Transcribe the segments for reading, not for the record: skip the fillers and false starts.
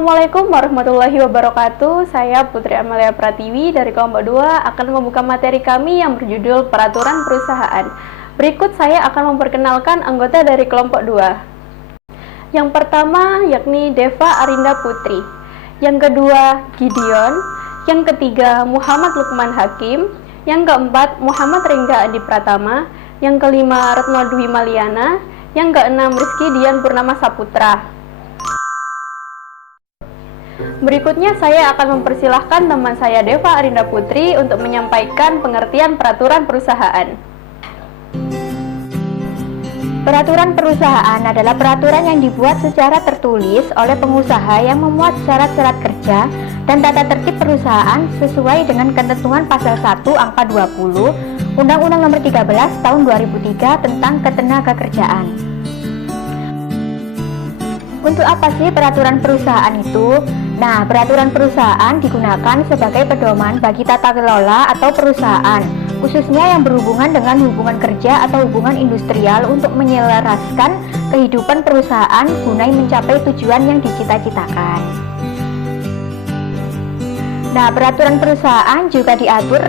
Assalamualaikum warahmatullahi wabarakatuh. Saya Putri Amalia Pratiwi dari kelompok 2 akan membuka materi kami yang berjudul Peraturan Perusahaan. Berikut saya akan memperkenalkan anggota dari kelompok 2. Yang pertama yakni Deva Arinda Putri. Yang kedua Gideon. Yang ketiga Muhammad Lukman Hakim. Yang keempat Muhammad Rengga Adi Pratama. Yang kelima Retno Dwi Maliana. Yang keenam Rizky Dian Purnama Saputra. Berikutnya saya akan mempersilahkan teman saya Deva Arinda Putri untuk menyampaikan pengertian peraturan perusahaan. Peraturan perusahaan adalah peraturan yang dibuat secara tertulis oleh pengusaha yang memuat syarat-syarat kerja dan tata tertib perusahaan sesuai dengan ketentuan pasal 1 angka 20 Undang-Undang Nomor 13 Tahun 2003 tentang Ketenagakerjaan. Untuk apa sih peraturan perusahaan itu? Nah, peraturan perusahaan digunakan sebagai pedoman bagi tata kelola atau perusahaan, khususnya yang berhubungan dengan hubungan kerja atau hubungan industrial untuk menyelaraskan kehidupan perusahaan guna mencapai tujuan yang dicita-citakan. Nah, peraturan perusahaan juga diatur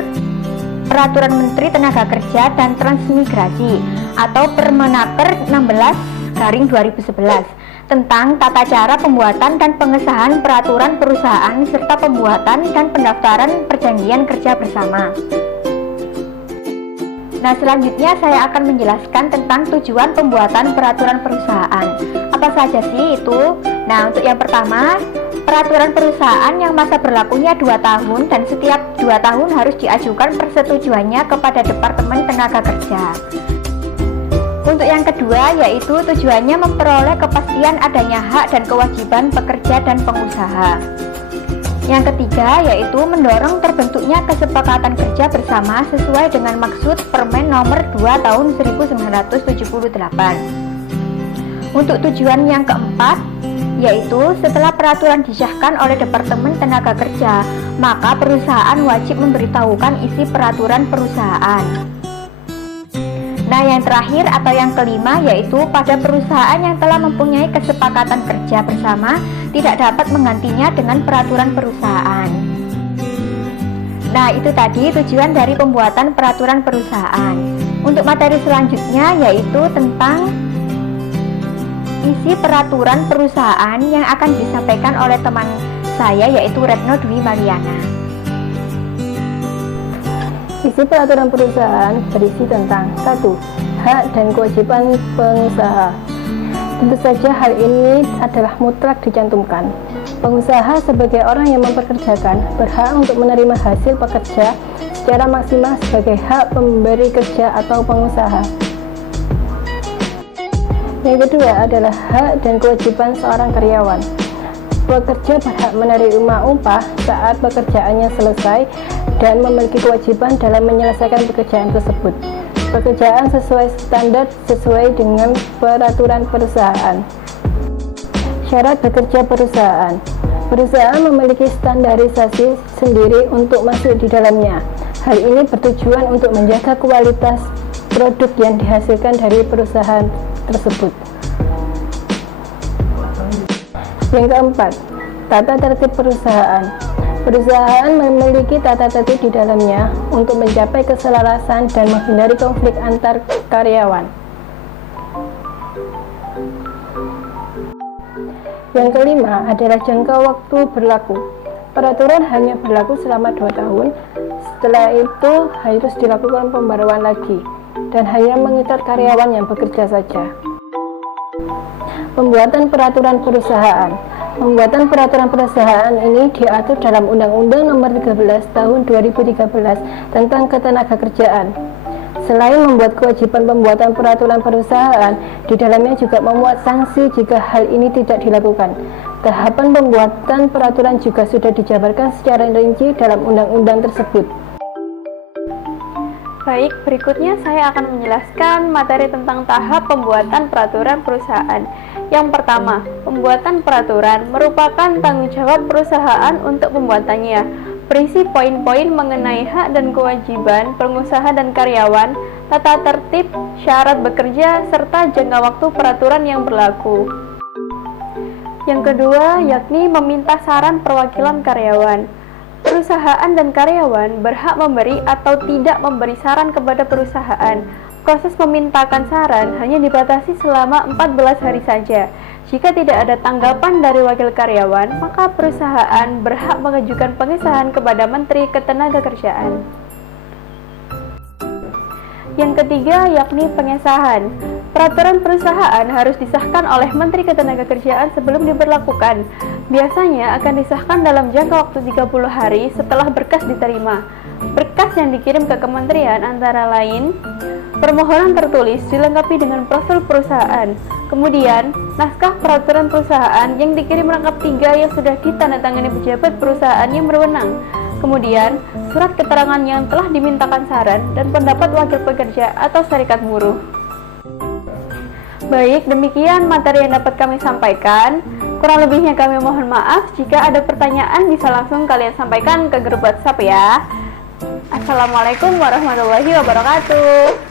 Peraturan Menteri Tenaga Kerja dan Transmigrasi atau Permenaker 16/2011 tentang tata cara pembuatan dan pengesahan peraturan perusahaan serta pembuatan dan pendaftaran perjanjian kerja bersama. Nah, selanjutnya saya akan menjelaskan tentang tujuan pembuatan peraturan perusahaan. Apa saja sih itu? Nah, untuk yang pertama, peraturan perusahaan yang masa berlakunya 2 tahun dan setiap 2 tahun harus diajukan persetujuannya kepada Departemen Tenaga Kerja. Untuk yang kedua, yaitu tujuannya memperoleh kepastian adanya hak dan kewajiban pekerja dan pengusaha. Yang ketiga, yaitu mendorong terbentuknya kesepakatan kerja bersama sesuai dengan maksud Permen Nomor 2 Tahun 1978. Untuk tujuan yang keempat, yaitu setelah peraturan disahkan oleh Departemen Tenaga Kerja, maka perusahaan wajib memberitahukan isi peraturan perusahaan. Nah, yang terakhir atau yang kelima, yaitu pada perusahaan yang telah mempunyai kesepakatan kerja bersama tidak dapat menggantinya dengan peraturan perusahaan. Nah, itu tadi tujuan dari pembuatan peraturan perusahaan. Untuk materi selanjutnya yaitu tentang isi peraturan perusahaan yang akan disampaikan oleh teman saya yaitu Retno Dwi Maliana. Isi peraturan perusahaan berisi tentang 1. Hak dan kewajiban pengusaha. Tentu saja hal ini adalah mutlak dicantumkan. Pengusaha sebagai orang yang mempekerjakan berhak untuk menerima hasil pekerja secara maksimal sebagai hak pemberi kerja atau pengusaha. Yang kedua adalah hak dan kewajiban seorang karyawan. Pekerja berhak menerima upah saat pekerjaannya selesai dan memiliki kewajiban dalam menyelesaikan pekerjaan tersebut. Pekerjaan sesuai standar sesuai dengan peraturan perusahaan. Syarat bekerja perusahaan. Perusahaan memiliki standarisasi sendiri untuk masuk di dalamnya. Hal ini bertujuan untuk menjaga kualitas produk yang dihasilkan dari perusahaan tersebut. Yang keempat, tata tertib perusahaan. Perusahaan memiliki tata tertib di dalamnya untuk mencapai keselarasan dan menghindari konflik antar karyawan. Yang kelima adalah jangka waktu berlaku. Peraturan hanya berlaku selama 2 tahun. Setelah itu harus dilakukan pembaruan lagi dan hanya mengikat karyawan yang bekerja saja. Pembuatan peraturan perusahaan. Pembuatan peraturan perusahaan ini diatur dalam Undang-Undang Nomor 13 Tahun 2013 tentang Ketenagakerjaan. Selain membuat kewajiban pembuatan peraturan perusahaan, di dalamnya juga memuat sanksi jika hal ini tidak dilakukan. Tahapan pembuatan peraturan juga sudah dijabarkan secara rinci dalam undang-undang tersebut. Baik, berikutnya saya akan menjelaskan materi tentang tahap pembuatan peraturan perusahaan. Yang pertama, pembuatan peraturan merupakan tanggung jawab perusahaan untuk pembuatannya. Berisi poin-poin mengenai hak dan kewajiban pengusaha dan karyawan, tata tertib, syarat bekerja, serta jangka waktu peraturan yang berlaku. Yang kedua, yakni meminta saran perwakilan karyawan. Perusahaan dan karyawan berhak memberi atau tidak memberi saran kepada perusahaan. Proses memintakan saran hanya dibatasi selama 14 hari saja. Jika tidak ada tanggapan dari wakil karyawan, maka perusahaan berhak mengajukan pengesahan kepada Menteri Ketenagakerjaan. Yang ketiga, yakni pengesahan. Peraturan perusahaan harus disahkan oleh Menteri Ketenagakerjaan sebelum diberlakukan. Biasanya akan disahkan dalam jangka waktu 30 hari setelah berkas diterima. Berkas yang dikirim ke kementerian antara lain permohonan tertulis dilengkapi dengan profil perusahaan. Kemudian, naskah peraturan perusahaan yang dikirim rangkap 3 yang sudah ditandatangani pejabat perusahaan yang berwenang. Kemudian, surat keterangan yang telah dimintakan saran dan pendapat wakil pekerja atau serikat buruh. Baik, demikian materi yang dapat kami sampaikan. Kurang lebihnya kami mohon maaf. Jika ada pertanyaan bisa langsung kalian sampaikan ke grup WhatsApp ya. Assalamualaikum warahmatullahi wabarakatuh.